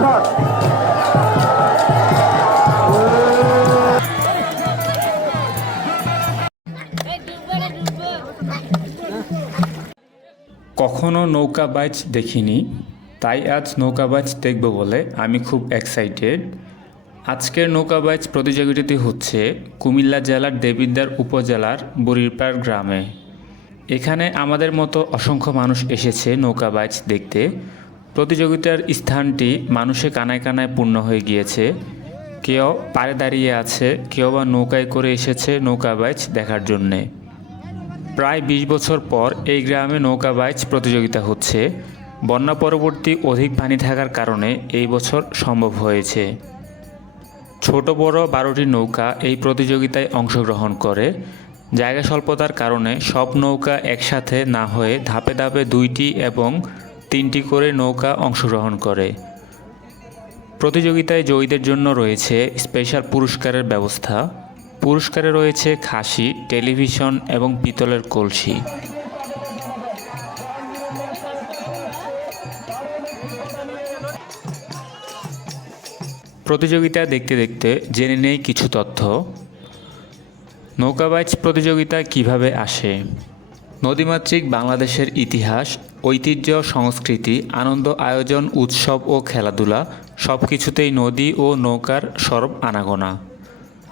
কখনো নৌকা বাইচ দেখিনি, তাই আজ নৌকা বাইচ দেখব বলে আমি খুব এক্সাইটেড। আজকের নৌকা বাইচ প্রতিযোগিতাটি হচ্ছে কুমিল্লা জেলার দেবিদ্বার উপজেলার বুড়িরপাড় গ্রামে। এখানে আমাদের মতো অসংখ্য মানুষ এসেছে নৌকা বাইচ দেখতে। প্রতিযোগিতার স্থানটি মানুষে কানায় কানায় পূর্ণ হয়ে গিয়েছে। কেউ পাড়ে দাঁড়িয়ে আছে, কেউ বা নৌকায় করে এসেছে নৌকা বাইচ দেখার জন্যে। প্রায় ২০ বছর পর এই গ্রামে নৌকা বাইচ প্রতিযোগিতা হচ্ছে। বন্যা পরবর্তী অধিক পানি থাকার কারণে এই বছর সম্ভব হয়েছে। ছোট বড় ১২টি নৌকা এই প্রতিযোগিতায় অংশগ্রহণ করে। জায়গা স্বল্পতার কারণে সব নৌকা একসাথে না হয়ে ধাপে ধাপে ২টি এবং ৩টি করে নৌকা অংশগ্রহণ করে। প্রতিযোগিতায় জয়ীদের জন্য রয়েছে স্পেশাল পুরস্কারের ব্যবস্থা। পুরস্কারে রয়েছে খাসি, টেলিভিশন এবং পিতলের কলসি। প্রতিযোগিতা দেখতে দেখতে জেনে নেই কিছু তথ্য। নৌকা বাইচ প্রতিযোগিতা কিভাবে আসে? নদীমাতৃক বাংলাদেশের ইতিহাস, ঐতিহ্য, সংস্কৃতি, আনন্দ, আয়োজন, উৎসব ও খেলাধুলা সব কিছুতেই নদী ও নৌকার সরব আনাগোনা।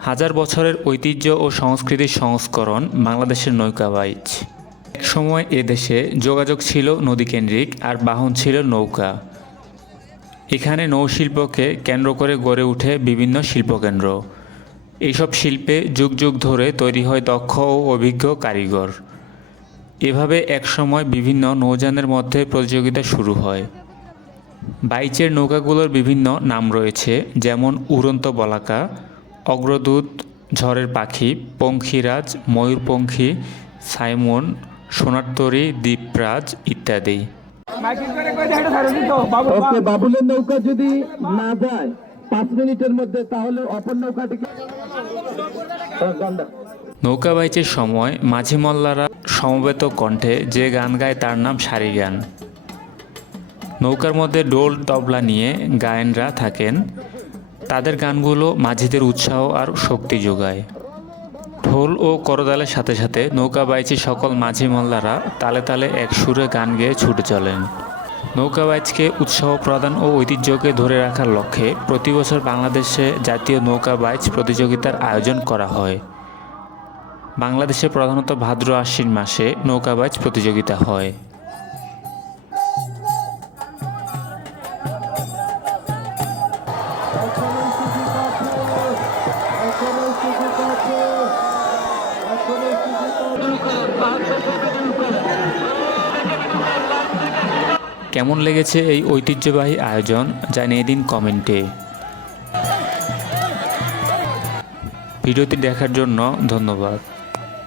হাজার বছরের ঐতিহ্য ও সংস্কৃতির সংস্করণ বাংলাদেশের নৌকা বাইচ। একসময় এদেশে যোগাযোগ ছিল নদীকেন্দ্রিক, আর বাহন ছিল নৌকা। এখানে নৌশিল্পকে কেন্দ্র করে গড়ে ওঠে বিভিন্ন শিল্পকেন্দ্র। এইসব শিল্পে যুগ যুগ ধরে তৈরি হয় দক্ষ ও অভিজ্ঞ কারিগর। এভাবে একসময় বিভিন্ন নৌযানের মধ্যে প্রতিযোগিতা শুরু হয়। বাইচের নৌকাগুলোর বিভিন্ন নাম রয়েছে, যেমন উড়ন্ত বলাকা, অগ্রদূত, ঝড়ের পাখি, পঙ্খিরাজ, ময়ূরপঙ্খী, সাইমন, সোনারতরী, দ্বীপরাজ ইত্যাদি। বাবুলের নৌকা যদি না যায় 5 মিনিটের মধ্যে, তাহলে অপর নৌকাটিকে। নৌকা বাইচের সময় মাঝি মল্লারা সমবেত কণ্ঠে যে গান গায় তার নাম সারি গান। নৌকার মধ্যে ডোল তবলা নিয়ে গায়নরা থাকেন। তাদের গানগুলো মাঝিদের উৎসাহ আর শক্তি যোগায়। ঢোল ও করতালের সাথে সাথে নৌকা বাইচে সকল মাঝি মল্লারা তালে তালে এক সুরে গান গেয়ে ছুটে চলেন। নৌকা বাইচকে উৎসাহ প্রদান ও ঐতিহ্যকে ধরে রাখার লক্ষ্যে প্রতি বছর বাংলাদেশে জাতীয় নৌকা বাইচ প্রতিযোগিতার আয়োজন করা হয়। বাংলাদেশে প্রধানত ভাদ্র আশ্বিন মাসে নৌকা বাইচ প্রতিযোগিতা হয়। কেমন লেগেছে এই ঐতিহ্যবাহী আয়োজন জানিয়ে দিন কমেন্টে। ভিডিওটি দেখার জন্য ধন্যবাদ।